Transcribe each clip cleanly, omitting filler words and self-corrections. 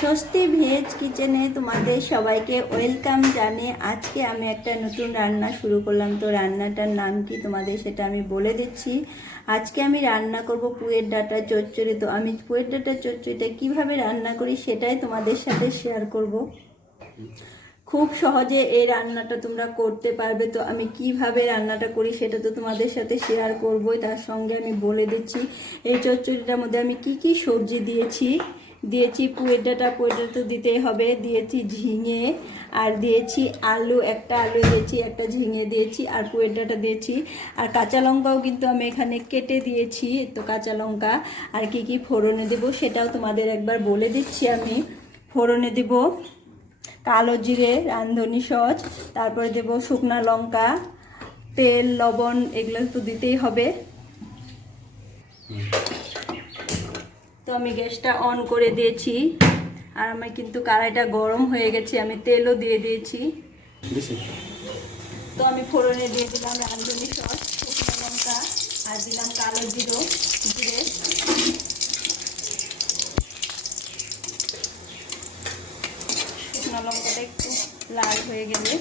স্বস্তি ভেজ কিচেনে তোমাদের সবাইকে ওয়েলকাম জানিয়ে আজকে আমি একটা নতুন রান্না শুরু করলাম। তো রান্নাটার নাম কি তোমাদের সেটা আমি বলে দিচ্ছি। আজকে আমি রান্না করব পুয়ের ডাঁটা চচ্চড়ি। তো আমি পুয়ের ডাঁটা চচ্চড়িটা কীভাবে রান্না করি সেটাই তোমাদের সাথে শেয়ার করব। খুব সহজে এই রান্নাটা তোমরা করতে পারবে। তো আমি কিভাবে রান্নাটা করি সেটা তো তোমাদের সাথে শেয়ার করবই, তার সঙ্গে আমি বলে দিচ্ছি এই চচ্চড়িটার মধ্যে আমি কি সবজি দিয়েছি পুয়ের ডাঁটা তো দিতেই হবে, দিয়েছি ঝিঙে, আর দিয়েছি আলু, একটা আলু দিয়েছি, একটা ঝিঙে দিয়েছি, আর পুয়ের ডাঁটা দিয়েছি, আর কাঁচা লঙ্কাও কিন্তু আমি এখানে কেটে দিয়েছি। তো কাঁচা লঙ্কা আর কি ফোড়নে দেবো সেটাও তোমাদের একবার বলে দিচ্ছি। আমি ফোড়নে দেব কালো জিরে, রাঁধুনি সস, তারপরে দেব শুকনো লঙ্কা, তেল, লবণ, এগুলো তো দিতেই হবে। তো আমি গ্যাসটা অন করে দিয়েছি, আর আমার কিন্তু কড়াইটা গরম হয়ে গেছে, আমি তেলও দিয়ে দিয়েছি। তো আমি ফোড়নে দিয়ে দিলাম রাঁধুনি সস, শুকনো লঙ্কা, আর দিলাম কালো জিরে। শুকনো লঙ্কাটা একটু লাল হয়ে গেলে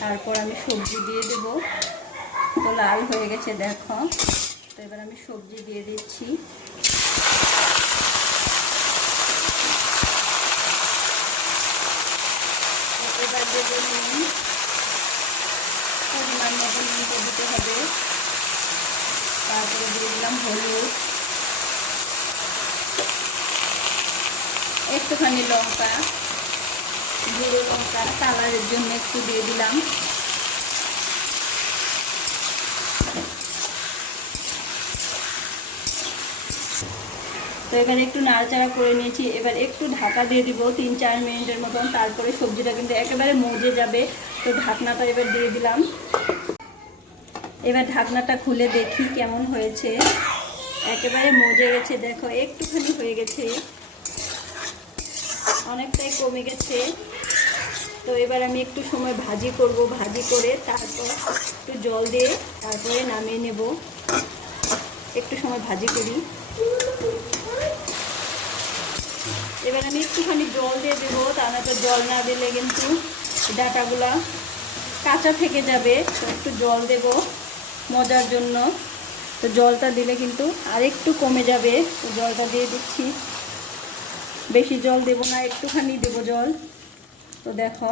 তারপর আমি সবজি দিয়ে দেব। তো লাল হয়ে গেছে দেখো। তো এবার আমি সবজি দিয়ে দিচ্ছি। এবার দেবো নুন, পরিমাণ মতো নুনটা দিতে হবে। তারপরে দিয়ে দিলাম হলুদ, একটুখানি লঙ্কা, গুঁড়ো লঙ্কা কালারের জন্য একটু দিয়ে দিলাম। তো এখানে একটু নাড়াচাড়া করে নিয়েছি। এবার একটু ঢাকা দিয়ে দিব 3-4 মিনিটের মতন, তারপরে সবজিটা কিন্তু একেবারে মজে যাবে। তো ঢাকনাটা এবার দিয়ে দিলাম। এবার ঢাকনাটা খুলে দেখি কেমন হয়েছে। একেবারে মজে গেছে দেখো, একটুখানি হয়ে গেছে, অনেকটাই কমে গেছে। তো এবার আমি একটু সময় ভাজি করব, ভাজি করে তারপর একটু জল দিয়ে তারপরে নামিয়ে নেব। একটু সময় ভাজি করি। এবার আমি একটুখানি জল দিয়ে দেবো, তা না তো জল না দিলে কিন্তু ডাঁটাগুলা কাঁচা থেকে যাবে। তো একটু জল দেব মজার জন্য। তো জলটা দিলে কিন্তু আর একটু কমে যাবে। তো জলটা দিয়ে দিচ্ছি, বেশি জল দেব না, একটুখানি দেব জল। তো দেখো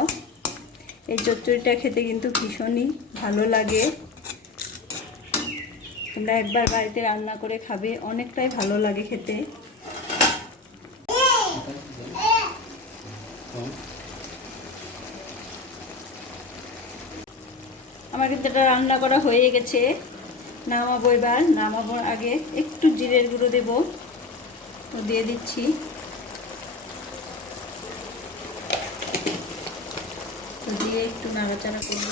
এই চচ্চড়িটা খেতে কিন্তু ভীষণই ভালো লাগে। তোমরা একবার বাড়িতে রান্না করে খাবে, অনেকটাই ভালো লাগে খেতে। আমার কিন্তু এটা রান্না করা হয়ে গেছে, নামাবো। এবার নামাবোর আগে একটু জিরের গুঁড়ো দেব, তো দিয়ে দিচ্ছি। তো দিয়ে একটু নাড়াচাড়া করব।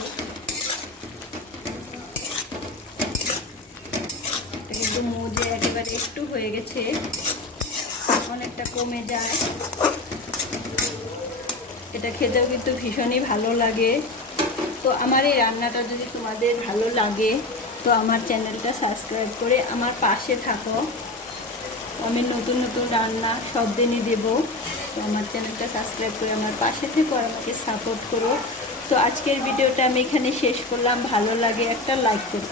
এটা কিন্তু মজে একেবারে একটু হয়ে গেছে, অনেকটা কমে যায়। এটা খেতেও কিন্তু ভীষণই ভালো লাগে। তো আমার এই রান্নাটা যদি তোমাদের ভালো লাগে তো আমার চ্যানেলটা সাবস্ক্রাইব করে আমার পাশে থাকো। আমি নতুন রান্না সব দিনই দেবো। তো আমার চ্যানেলটা সাবস্ক্রাইব করে আমার পাশে থেকো আর আমাকে সাপোর্ট করো। তো আজকের ভিডিওটা আমি এখানে শেষ করলাম। ভালো লাগে একটা লাইক করো।